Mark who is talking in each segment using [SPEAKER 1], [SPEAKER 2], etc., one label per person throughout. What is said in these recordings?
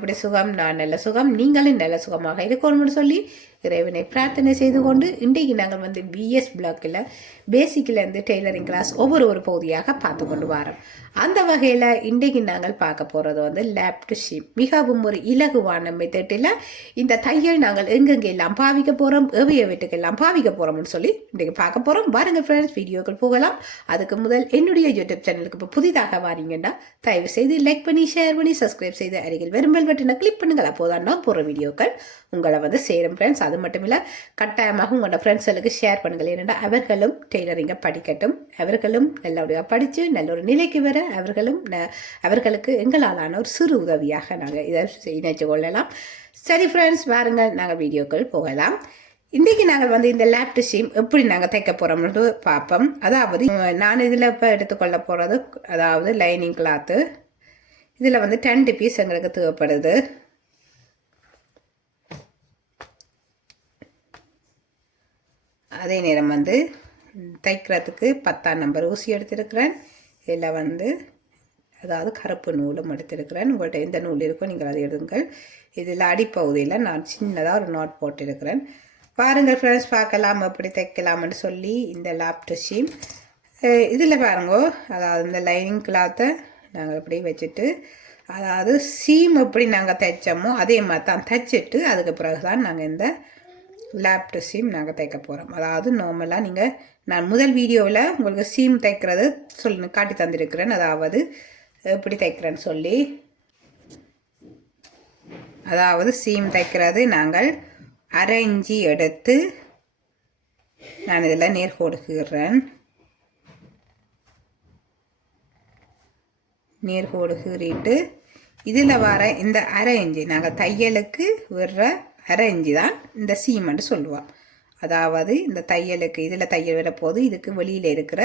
[SPEAKER 1] அப்படி சுகம் நான் நல்ல சுகம் நீங்களும் நல்ல சுகமாக இருக்கணும்னு சொல்லி இறைவனை பிரார்த்தனை செய்து கொண்டு இன்றைக்கு நாங்கள் வந்து பிஎஸ் பிளாக்கில் பேசிக்கிலேருந்து டெய்லரிங் கிளாஸ் ஒவ்வொரு ஒரு பகுதியாக பார்த்து கொண்டு வரோம். அந்த வகையில் இன்றைக்கு நாங்கள் பார்க்க போகிறது வந்து லேப்டு ஷிப் மிகவும் ஒரு இலகுவான மெத்தட்டில் இந்த தையல் நாங்கள் எங்கெங்கே எல்லாம் பாவிக்க போகிறோம் எவைய வீட்டுக்கெல்லாம் பாவிக்க போகிறோம்னு சொல்லி இன்றைக்கு பார்க்க போகிறோம் பாருங்கள் ஃப்ரெண்ட்ஸ் வீடியோக்கள் போகலாம். அதுக்கு முதல் என்னுடைய யூடியூப் சேனலுக்கு இப்போ புதிதாக வாரீங்கன்னா தயவு செய்து லைக் பண்ணி ஷேர் பண்ணி சப்ஸ்கிரைப் செய்து அருகில் விரும்பல் பட்டனை கிளிக் பண்ணுங்கள்? அப்போதான் நான் போகிற வீடியோக்கள் உங்களை வந்து சேரும் ஃப்ரெண்ட்ஸ் அது மட்டும் இல்லை கட்டாயமாக உங்களோட ஃப்ரெண்ட்ஸ்களுக்கு ஷேர் பண்ணுங்கள். ஏன்னா அவர்களும் டெய்லரிங்கை படிக்கட்டும். அவர்களும் நல்லபடியாக படித்து நல்ல ஒரு நிலைக்கு வர அவர்களும் ந- அவர்களுக்கு எங்களாலான ஒரு சிறு உதவியாக நாங்கள் இதை இணைச்சு கொள்ளலாம். சரி ஃப்ரெண்ட்ஸ் வாருங்கள். நாங்கள் வீடியோக்கள் போகலாம். இன்றைக்கி நாங்கள் வந்து இந்த லேப்டு ஷீம் எப்படி நாங்கள் தைக்க போகிறோம்னு பார்ப்போம். அதாவது நான் இதில் இப்போ எடுத்துக்கொள்ள போகிறது அதாவது லைனிங் கிளாத்து இதில் வந்து டென்ட் பீஸ் எங்களுக்கு தேவைப்படுது. அதே நேரம் வந்து தைக்கிறதுக்கு பத்தாம் நம்பர் ஊசி எடுத்திருக்கிறேன். இதில் வந்து அதாவது கருப்பு நூலும் எடுத்திருக்கிறேன். உங்கள்கிட்ட எந்த நூல் இருக்கோ நீங்கள் அதை எடுங்கள். இதில் அடிப்பகுதியில் நான் சின்னதாக ஒரு நோட் போட்டிருக்கிறேன். பாருங்கள் ஃப்ரெண்ட்ஸ் பார்க்கலாம் எப்படி தைக்கலாம்னு சொல்லி இந்த லாப்டர் ஷீம் இதில் பாருங்க அதாவது இந்த லைனிங் கிளாத்தை நாங்கள் இப்படி வச்சுட்டு அதாவது சீம் எப்படி நாங்கள் தைச்சோமோ அதே மாதிரி தான் தைச்சிட்டு அதுக்கு பிறகு தான் நாங்கள் இந்த லேப்டு சீம் நாங்கள் தைக்க போகிறோம் அதாவது நார்மலாக நீங்கள் நான் முதல் வீடியோவில் உங்களுக்கு சீம் தைக்கிறது சொல்லி காட்டி தந்திருக்கிறேன். அதாவது எப்படி தைக்கிறேன்னு சொல்லி. அதாவது சீம் தைக்கிறது நாங்கள் அரைஞ்சி எடுத்து நான் இதில் நேர்கோடு நேர்கோடு கீறிட்டு இதில் வர இந்த அரை இஞ்சி நாங்கள் தையலுக்கு விடுற அரை இஞ்சி தான் இந்த சீமெண்ட் சொல்லுவோம். அதாவது இந்த தையலுக்கு இதில் தையல் விட போது இதுக்கு வெளியில் இருக்கிற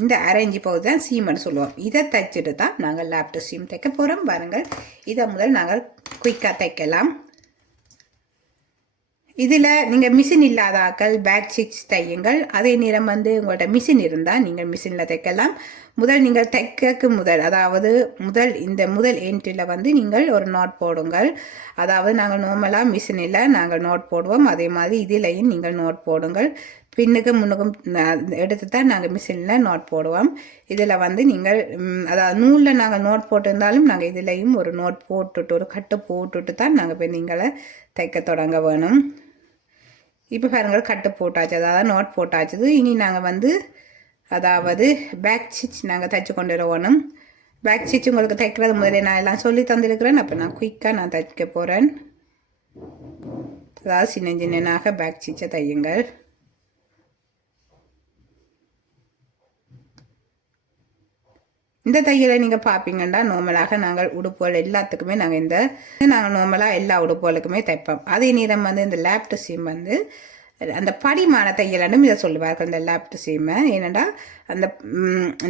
[SPEAKER 1] இந்த அரைஞ்சி பகுதி தான் சீமெண்ட் சொல்லுவோம். இதை தைச்சிட்டு தான் நாங்கள் லேப்டு சீம் தைக்க போகிறோம் பாருங்கள் இதை முதல் நாங்கள் குயிக்காக தைக்கலாம். இதில் நீங்கள் மிஷின் இல்லாத ஆக்கள் பேக் சிக்ஸ் தையுங்கள். அதே நேரம் வந்து உங்கள்ட்ட மிஷின் இருந்தால் நீங்கள் மிஷினில் தைக்கலாம். முதல் நீங்கள் தைக்கக்கு முதல் அதாவது முதல் இந்த முதல் என்ட்ரியில் வந்து நீங்கள் ஒரு நோட் போடுங்கள். அதாவது நாங்கள் நார்மலாக மிஷினில் நாங்கள் நோட் போடுவோம். அதே மாதிரி இதிலையும் நீங்கள் நோட் போடுங்கள். பின்னுக்கும் முன்னுக்கும் எடுத்து தான் நாங்கள் மிஷினில் நோட் போடுவோம். இதில் வந்து நீங்கள் அதாவது நூலில் நாங்கள் நோட் போட்டிருந்தாலும் நாங்கள் இதுலேயும் ஒரு நோட் போட்டுட்டு ஒரு கட்டு போட்டுட்டு தான் நாங்கள் போய் நீங்களை தைக்க தொடங்க வேணும். இப்போ பாருங்கள் கட்டு போட்டாச்சு. அதாவது நோட் போட்டாச்சு. இனி நாங்கள் வந்து அதாவது பேக் ஸ்டிச் நாங்கள் தைச்சு கொண்டு வரணும் பேக் ஸ்டிச் உங்களுக்கு தைக்கிறது முதல்ல நான் எல்லாம் சொல்லி தந்திருக்கிறேன். அப்போ நான் குயிக்காக நான் தைக்க போகிறேன் அதாவது சின்ன சின்னனாக பேக் ஸ்டிச்சை தையுங்கள். இந்த தையலை நீங்கள் பார்ப்பீங்கன்னா நார்மலாக நாங்கள் உடுப்புகள் எல்லாத்துக்குமே நாங்கள் இந்த நாங்கள் நார்மலாக எல்லா உடுப்புகளுக்குமே தைப்போம். அதே நேரம் வந்து இந்த லேப்டு சீம் வந்து அந்த படிமான தையலனும் இதை சொல்லுவார்கள் இந்த லேப்டு சீமை ஏனெண்டா அந்த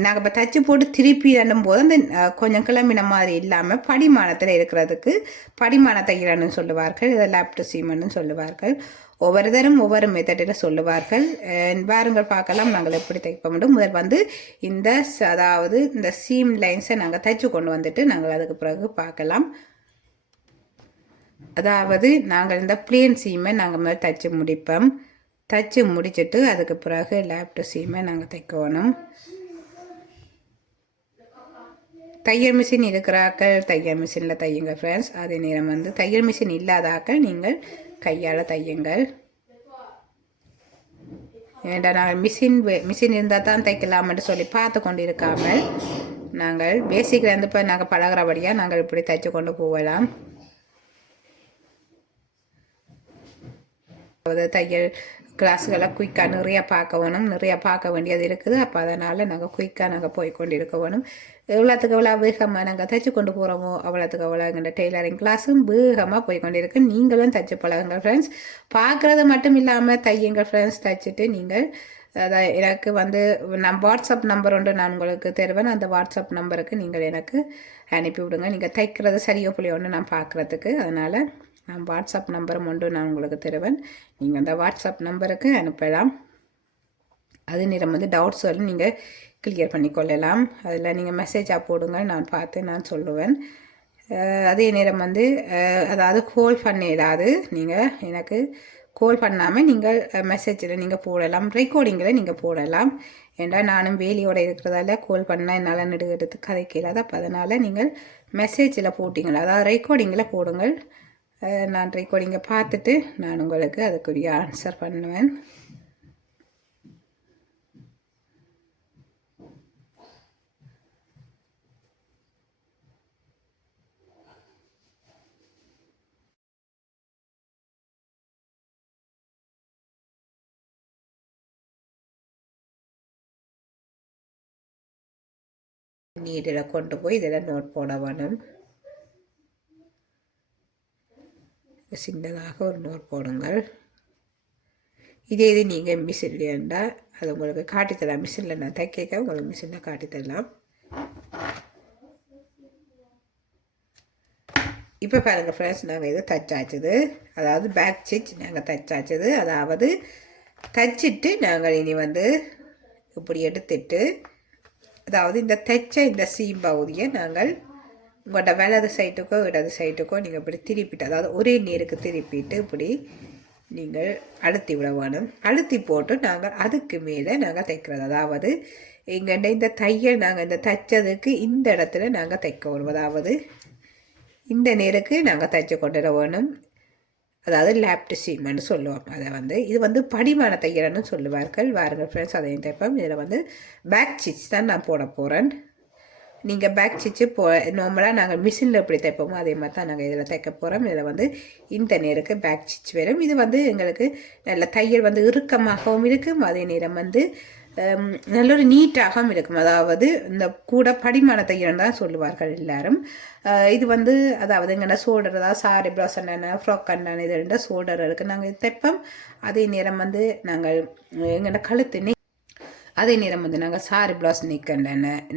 [SPEAKER 1] நாங்கள் இப்போ தச்சு போட்டு திருப்பி அண்டும் போது அந்த கொஞ்சம் கிளம்பின மாதிரி இல்லாமல் படிமானத்தில் இருக்கிறதுக்கு படிமான தையலன்னு சொல்லுவார்கள் இதை லேப்டு சீமன்னு சொல்லுவார்கள். ஒவ்வொருத்தரும் ஒவ்வொரு மெத்தடில் சொல்லுவார்கள். வாருங்கள் பாருங்கள் பார்க்கலாம். நாங்கள் எப்படி தைக்க முடியும் முதல் வந்து இந்த அதாவது இந்த சீம் லைன்ஸை நாங்கள் தைச்சு கொண்டு வந்துட்டு நாங்கள் அதுக்கு பிறகு பார்க்கலாம். அதாவது நாங்கள் இந்த பிளேன் சீமை நாங்கள் முதல் தைச்சு முடிப்போம். தைச்சு முடிச்சுட்டு அதுக்கு பிறகு லேப்டாப் சீமை நாங்கள் தைக்கணும். தையல் மிஷின் இருக்கிறாக்கள் தையல் மிஷினில் தையுங்க ஃப்ரெண்ட்ஸ் அதே நேரம் வந்து தையல் மிஷின் இல்லாதாக்கள் நீங்கள் கையால் தையுங்கள். ஏண்டா நாங்கள் மிஷின் மிஷின் இருந்தால் தான் தைக்கலாம்னு சொல்லி பார்த்து கொண்டு இருக்காமல் நாங்கள் பேசிக்கில் இருந்து இப்போ நாங்கள் பழகிறபடியாக நாங்கள் இப்படி தைச்சு கொண்டு போகலாம். அதாவது தையல் கிளாஸுகளை குயிக்காக நிறையா பார்க்க வேணும். நிறையா பார்க்க வேண்டியது இருக்குது. அப்போ அதனால் நாங்கள் குயிக்காக நாங்கள் போய் கொண்டு இருக்க வேணும். எவ்வளோத்துக்கு எவ்வளோ வேகமாக நாங்கள் தைச்சு கொண்டு போகிறோமோ அவ்வளோத்துக்கு அவ்வளோ எங்கள்ட டெய்லரிங் கிளாஸும் வேகமாக போய் கொண்டு இருக்கு நீங்களும் தைச்சு பழகுங்க ஃப்ரெண்ட்ஸ் பார்க்குறது மட்டும் இல்லாமல் தையுங்க ஃப்ரெண்ட்ஸ் தைச்சிட்டு நீங்கள் அதான் எனக்கு வந்து நான் வாட்ஸ்அப் நம்பர் ஒன்று நான் உங்களுக்கு தருவேன். அந்த வாட்ஸ்அப் நம்பருக்கு நீங்கள் எனக்கு அனுப்பி விடுங்க நீங்கள் தைக்கிறது சரியோ புள்ளியோ ஒன்று நான் பார்க்குறதுக்கு. அதனால் நான் வாட்ஸ்அப் நம்பரும் ஒன்று நான் உங்களுக்கு தருவேன். நீங்கள் அந்த வாட்ஸ்அப் நம்பருக்கு அனுப்பலாம். அது நேரம் வந்து டவுட்ஸ் வரும் நீங்கள் கிளியர் பண்ணிக்கொள்ளலாம் அதில் நீங்கள் மெசேஜாக போடுங்க நான் பார்த்து நான் சொல்லுவேன். அதே நேரம் வந்து அதாவது கோல் பண்ணிடாது நீங்கள் எனக்கு கோல் பண்ணாமல் நீங்கள் மெசேஜில் நீங்கள் போடலாம். ரெக்கார்டிங்கில் நீங்கள் போடலாம். ஏன்னா நானும் வேலையோட இருக்கிறதால கோல் பண்ணால் என்னால் நெடுகிறதுக்கு கதை இல்லாத அப்போ அதனால் நீங்கள் மெசேஜில் போட்டிங்களா? அதாவது ரெக்கார்டிங்கில் போடுங்கள். நான் ரெக்கார்டிங்கை பார்த்துட்டு நான் உங்களுக்கு அதுக்குரிய ஆன்சர் பண்ணுவேன். நீரில் கொண்டு போய் இதில் நோட் போட வேணும் சின்னதாக ஒரு நோட் போடுங்கள். இதே இது நீங்கள் மிஷின்லேண்டா அது உங்களுக்கு காட்டித்தரலாம். மிஷினில் நான் தைக்க உங்களுக்கு மிஷினில் காட்டித்தரலாம். இப்போ பாருங்கள் ஃப்ரெண்ட்ஸ் நாங்கள் இது தச்சாச்சுது. அதாவது பேக் ஸ்டிச் நாங்கள் தச்சாச்சுது. அதாவது தச்சிட்டு நாங்கள் இனி வந்து இப்படி எடுத்துட்டு அதாவது இந்த தைச்ச இந்த சீம் பகுதியை நாங்கள் உங்களோட வலது சைட்டுக்கோ இடது சைட்டுக்கோ நீங்கள் இப்படி திருப்பிட்டு அதாவது ஒரே நேருக்கு திருப்பிட்டு இப்படி நீங்கள் அழுத்தி விட வேணும். அழுத்தி போட்டு நாங்கள் அதுக்கு மேலே நாங்கள் தைக்கிறது. அதாவது எங்கள்கிட்ட இந்த தையல் நாங்கள் இந்த தைச்சதுக்கு இந்த இடத்துல நாங்கள் தைக்க வரும். அதாவது இந்த நேருக்கு நாங்கள் தைச்சு கொண்டுட வேணும். அதாவது லேப்டு சீம்னு சொல்லுவோம் அதை வந்து இது வந்து படிமான தையல்னு சொல்லுவார்கள். வாருங்கள் ஃப்ரெண்ட்ஸ் அதையும் தைப்போம். இதில் வந்து பேக் ஸ்டிச் தான் நான் போட போகிறேன் நீங்கள் பேக் ஸ்டிச்சு போ நார்மலாக நாங்கள் மிஷினில் எப்படி தைப்போமோ அதே மாதிரி தான் நாங்கள் இதில் தைக்க போகிறோம் இதில் வந்து இந்த நேருக்கு பேக் ஸ்டிச் வரும் இது வந்து எங்களுக்கு நல்ல தையல் வந்து இறுக்கமாகவும் இருக்கும். அதே நேரம் வந்து நல்ல ஒரு நீட்டாகவும் இருக்கும். அதாவது இந்த கூட படிமான தையல் தான் சொல்லுவார்கள் எல்லாரும். இது வந்து அதாவது எங்கன்னா சோல்டர் தான் சாரி ப்ளவுஸ் என்ன ஃப்ராக் அண்ணன் இது ரெண்டு சோல்டர் இருக்குது நாங்கள் தைப்போம். அதே நேரம் வந்து நாங்கள் எங்கன்னா கழுத்து அதே நேரம் வந்து நாங்கள் சாரி பிளவுஸ் நெக்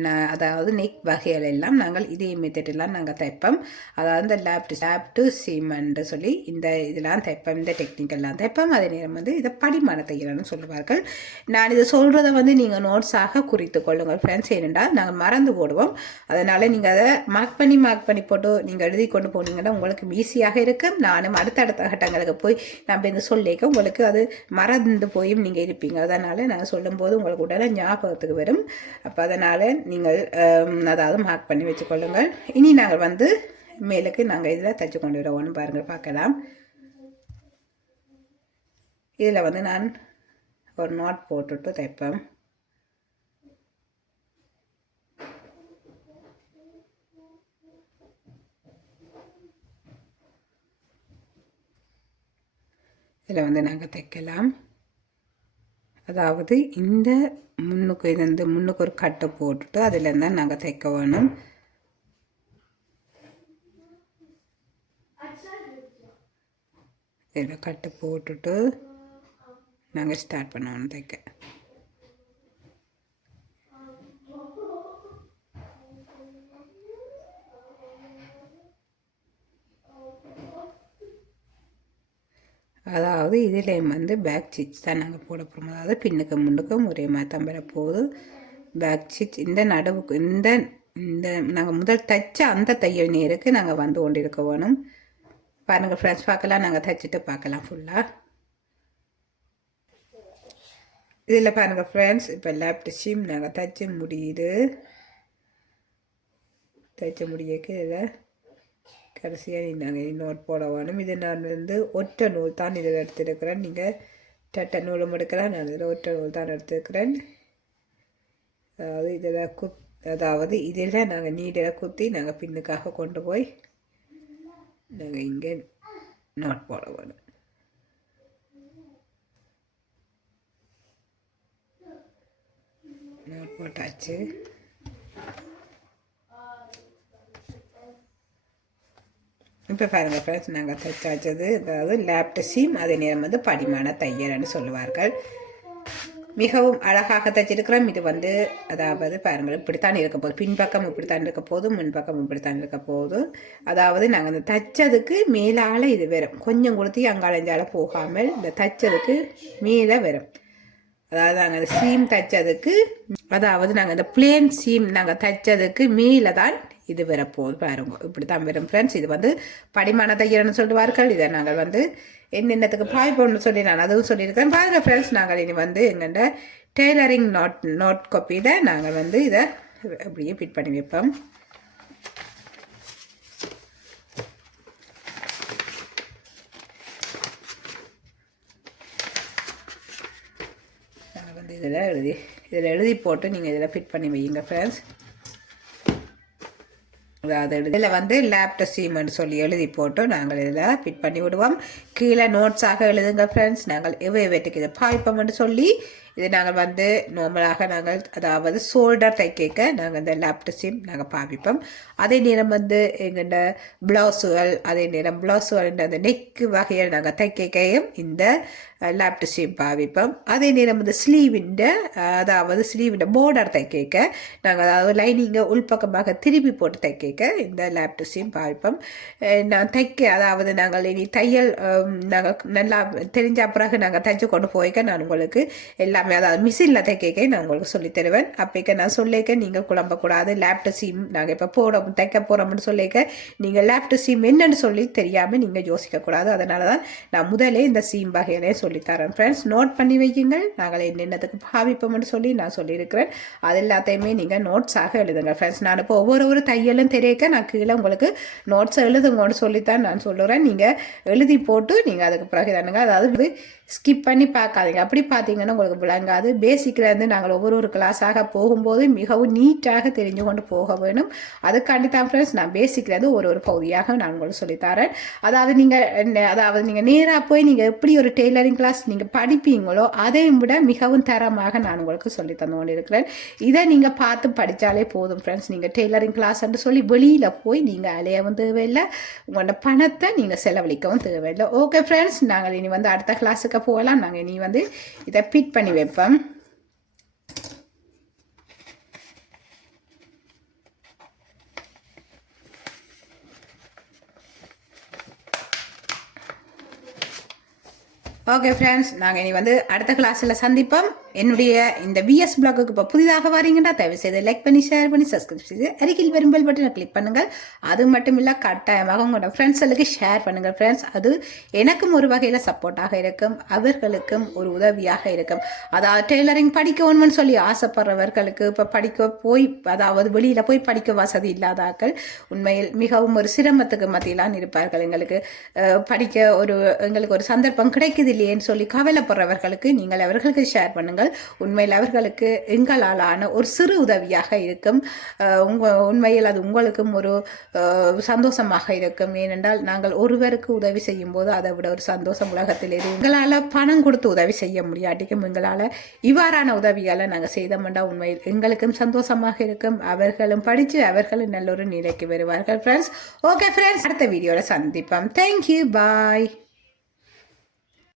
[SPEAKER 1] நான் அதாவது நெக் வகைகள் எல்லாம் நாங்கள் இதே மெத்தடெல்லாம் நாங்கள் தைப்போம். அதாவது இந்த lab to lab to cement சொல்லி இந்த இதெல்லாம் தைப்போம் இந்த டெக்னிக்கெல்லாம் தைப்போம். அதே நேரம் வந்து இதை படிமான தையலன்னு சொல்லுவார்கள். நான் இதை சொல்கிறத வந்து நீங்கள் நோட்ஸாக குறித்து கொள்ளுங்கள் ஃப்ரெண்ட்ஸ் ஏனென்றால் நாங்கள் மறந்து போடுவோம். அதனால் நீங்கள் அதை மார்க் பண்ணி மார்க் பண்ணி போட்டு நீங்கள் எழுதி கொண்டு போனீங்கன்னா உங்களுக்கு ஈஸியாக இருக்கும். நானும் அடுத்தடுத்த கட்டங்களுக்கு போய் நம்ம இந்த சொல்லிக்க உங்களுக்கு அது மறந்து போயும் நீங்கள் இருப்பீங்க. அதனால் நான் சொல்லும்போது உங்களுக்கு உடனே ஞாபகத்துக்கு வரும். அப்போ அதனால் நீங்கள் அதாவது மார்க் பண்ணி வச்சுக்கொள்ளுங்கள். இனி நாங்கள் வந்து மேலுக்கு நாங்கள் இதில் தைச்சு கொண்டு விடுவோம்னு பாருங்கள். பார்க்கலாம். இதில் வந்து நான் ஒரு நாட் போட்டுட்டு தைப்பேன். இதில் வந்து நாங்கள் தைக்கலாம். அதாவது இந்த முன்னுக்கு இருந்து முன்னுக்கு ஒரு கட்டை போட்டுட்டு அதில் தான் நாங்கள் தைக்க வேணும். இதில் கட்டை போட்டுட்டு நாங்கள் ஸ்டார்ட் பண்ணணும் தைக்க. அதாவது இதுலேயும் வந்து பேக் ஸ்டிச் தான் நாங்கள் போட போகிறோம் அதாவது பின்னுக்கு முன்னுக்கும் ஒரே மாதிரி தான் பெற பேக் ஸ்டிச் இந்த நடுவுக்கு இந்த இந்த நாங்கள் முதல் தைச்ச அந்த தையல் நேருக்கு நாங்கள் வந்து கொண்டு இருக்க வேணும். பாருங்கள் ஃப்ரெண்ட்ஸ் பார்க்கலாம். நாங்கள் தைச்சிட்டு பார்க்கலாம் ஃபுல்லாக இதில் பாருங்கள் ஃப்ரெண்ட்ஸ் இப்போ லெஃப்ட் சீம் நாங்கள் தைச்சு முடியுது. தைச்ச முடியக்கு இதில். கடைசியாக நாங்கள் நோட் போட வேணும் இது நான் வந்து ஒற்றை நூல் தான் இதில் எடுத்திருக்கிறேன். நீங்கள் டட்ட நூலும் எடுக்கிறேன் நான் இதில் ஒற்றை நூல் தான் எடுத்திருக்கிறேன். அதாவது இதில் குத் அதாவது இதில் நாங்கள் நீடில் குத்தி நாங்கள் பின்னுக்காக கொண்டு போய் நாங்கள் இங்கே நோட் போட வேணும் நோட் போட்டாச்சு. இப்போ பாருங்கள் ஃப்ரெண்ட்ஸ் நாங்கள் தைச்சது அதாவது லேப்ட் சீம் அதே நேரம் வந்து படிமான தையல்னு சொல்லுவார்கள். மிகவும் அழகாக தைச்சிருக்கிறோம். இது வந்து அதாவது பாருங்கள் இப்படித்தான் இருக்க போகுது பின்பக்கம் இப்படித்தான் இருக்க போதும் முன்பக்கம் இப்படித்தான் இருக்க போதும் அதாவது நாங்கள் இந்த தைச்சதுக்கு மேலால் இது வரும் கொஞ்சம் கொடுத்து அங்காலஞ்சால போகாமல் இந்த தைச்சதுக்கு மேலே வரும் அதாவது நாங்கள் இந்த சீம் தைச்சதுக்கு அதாவது நாங்கள் இந்த பிளேன் சீம் நாங்கள் தைச்சதுக்கு மேலே தான் இது வரப்போகுது பாருங்க. இப்படி தான் வரும். ஃப்ரெண்ட்ஸ் இது வந்து படிமான தையல்னு சொல்லுவார்கள். இதை நாங்கள் வந்து என்னென்னத்துக்கு பாய்ப்போம்னு சொல்லி நான் அதுவும் சொல்லியிருக்கேன் பாருங்கள் ஃப்ரெண்ட்ஸ் நாங்கள் இனி வந்து எங்கள்கிட்ட டெய்லரிங் நோட் நோட் காப்பியில் நாங்கள் வந்து இதை அப்படியே ஃபிட் பண்ணி வைப்போம். நாங்கள் வந்து இதில் எழுதி இதில் எழுதி போட்டு நீங்கள் இதில் ஃபிட் பண்ணி வையுங்க ஃப்ரெண்ட்ஸ் அதாவது இதில் வந்து லேப்டாப் சீமெண்ட் சொல்லி எழுதி போட்டு நாங்கள் இதில் ஃபிட் பண்ணி விடுவோம். கீழே நோட்ஸாக எழுதுங்க ஃப்ரெண்ட்ஸ் நாங்கள் எவை எவைட்டுக்கு இதை பாய்ப்போம்னு சொல்லி இது நாங்கள் வந்து நார்மலாக நாங்கள் அதாவது ஷோல்டர் தைக்க நாங்கள் இந்த லேப்டாப் சீம் நாங்கள் பாவிப்போம். அதே நேரம் வந்து எங்கள்ட ப்ளவுஸுகள் அதே நேரம் ப்ளவுஸுகள் அந்த நெக்கு வகையில் நாங்கள் தைக்கையும் இந்த ലാപ്റ്റ് ഷേപ്പ് ആവിപ്പം அதே நேரம் வந்து ஸ்லீவின்ட அதாவது ஸ்லீவிண்ட போர்டர் தைக்க நாங்கள் அதாவது லைனிங்கை உள்பக்கமாக திருப்பி போட்டு தைக்க இந்த லேப்டஸையும் பார்ப்போம் நான் தைக்க அதாவது நாங்கள் இனி தையல் நாங்கள் நல்லா தெரிஞ்ச பிறகு நாங்கள் தைச்சு கொண்டு போய்க்க நான் உங்களுக்கு எல்லாமே அதாவது மிஷினில் தைக்க நான் உங்களுக்கு சொல்லி தருவேன். அப்போக்க நான் சொல்லிக்க நீங்கள் குழம்பக்கூடாது லேப்டஸையும் நாங்கள் இப்போ போகிறோம் தைக்க போகிறோம்னு சொல்லிக்க நீங்கள் லேப்டஸையும் என்னன்னு சொல்லி தெரியாமல் நீங்கள் யோசிக்கக்கூடாது அதனால தான் நான் முதலே இந்த சீம் வகையிலே சொல்லி சொல்லித்தரேன். ஃப்ரெண்ட்ஸ் நோட் பண்ணி வையுங்கள். நாங்கள் என்னென்னத்துக்கு பாவிப்போம்னு சொல்லி நான் சொல்லியிருக்கிறேன். அது எல்லாத்தையுமே நீங்கள் நோட்ஸாக எழுதுங்க. ஃப்ரெண்ட்ஸ் நான் இப்போ ஒவ்வொரு ஒரு தையலும் தெரியக்க நான் கீழே உங்களுக்கு நோட்ஸ் எழுதுங்கன்னு சொல்லித்தான் நான் சொல்லுறேன். நீங்கள் எழுதி போட்டு நீங்கள் அதுக்கு பிறகு தானுங்க அதாவது ஸ்கிப் பண்ணி பார்க்காதீங்க. அப்படி பார்த்தீங்கன்னா உங்களுக்கு விளங்காது. பேசிக்கில் இருந்து நாங்கள் ஒவ்வொரு ஒரு கிளாஸாக போகும்போது மிகவும் நீட்டாக தெரிஞ்சு கொண்டு போக வேணும். அதுக்காண்டி தான் ஃப்ரெண்ட்ஸ் நான் பேசிக்கிறது ஒரு ஒரு பகுதியாக நான் உங்களுக்கு சொல்லித்தரேன். அதாவது நீங்கள் அதாவது நீங்கள் நேராக போய் நீங்கள் எப்படி ஒரு டெய்லரிங் கிளாஸ் நீங்கள் படிப்பீங்களோ அதையும் விட மிகவும் தரமாக நான் உங்களுக்கு சொல்லி தந்து கொண்டு இருக்கிறேன் இதை நீங்கள் பார்த்து படித்தாலே போதும் ஃப்ரெண்ட்ஸ் நீங்கள் டெய்லரிங் கிளாஸ்ன்னு சொல்லி வெளியில் போய் நீங்கள் அலையவும் தேவையில்லை. உங்களோட பணத்தை நீங்கள் செலவழிக்கவும் தேவையில்லை. ஓகே ஃப்ரெண்ட்ஸ் நாங்கள் இனி வந்து அடுத்த கிளாஸுக்கு போகலாம். நாங்கள் இனி வந்து இதை பிட் பண்ணி வைப்போம். ஓகே ஃப்ரெண்ட்ஸ் நாங்கள் இனி வந்து அடுத்த கிளாஸில் சந்திப்போம். என்னுடைய இந்த விஎஸ் பிளாக்குக்கு இப்போ புதிதாக வரீங்கன்னா தயவு செய்து லைக் பண்ணி ஷேர் பண்ணி சப்ஸ்கிரைப் செய்து அருகில் வரும் பெல் பட்டனை கிளிக் பண்ணுங்கள். அது மட்டும் இல்லை கட்டாயமாக உங்களோட ஃப்ரெண்ட்ஸ்களுக்கு ஷேர் பண்ணுங்கள் ஃப்ரெண்ட்ஸ் அது எனக்கும் ஒரு வகையில் சப்போர்ட்டாக இருக்கும். அவர்களுக்கும் ஒரு உதவியாக இருக்கும். அதாவது டெய்லரிங் படிக்கணும்னு சொல்லி ஆசைப்படுறவர்களுக்கு இப்போ படிக்க போய் அதாவது வெளியில் போய் படிக்க வசதி இல்லாதாக்கள் உண்மையில் மிகவும் ஒரு சிரமத்துக்கு மத்தியிலான் இருப்பார்கள். எங்களுக்கு படிக்க ஒரு எங்களுக்கு ஒரு சந்தர்ப்பம் கிடைக்குது இல்லையேன்னு சொல்லி கவலைப்படுறவர்களுக்கு நீங்கள் அவர்களுக்கு ஷேர் பண்ணுங்கள். உண்மையில் அவர்களுக்கு எங்களாலான ஒரு சிறு உதவியாக இருக்கும். உங்கள் உங்க உண்மையில் அது உங்களுக்கும் ஒரு சந்தோஷமாக இருக்கும். ஏனென்றால் நாங்கள் ஒருவருக்கு உதவி செய்யும் போது அதை விட ஒரு சந்தோஷம் உலகத்தில் இது எங்களால் பணம் கொடுத்து உதவி செய்ய முடியாட்டிக்கும் எங்களால் இவ்வாறான உதவிகளை நாங்கள் செய்தோம்னா உண்மையில் எங்களுக்கும் சந்தோஷமாக இருக்கும். அவர்களும் படித்து அவர்களும் நல்ல ஒரு நிலைக்கு வருவார்கள் ஃப்ரெண்ட்ஸ் ஓகே ஃப்ரெண்ட்ஸ் அடுத்த வீடியோவில் சந்திப்போம். Thank you bye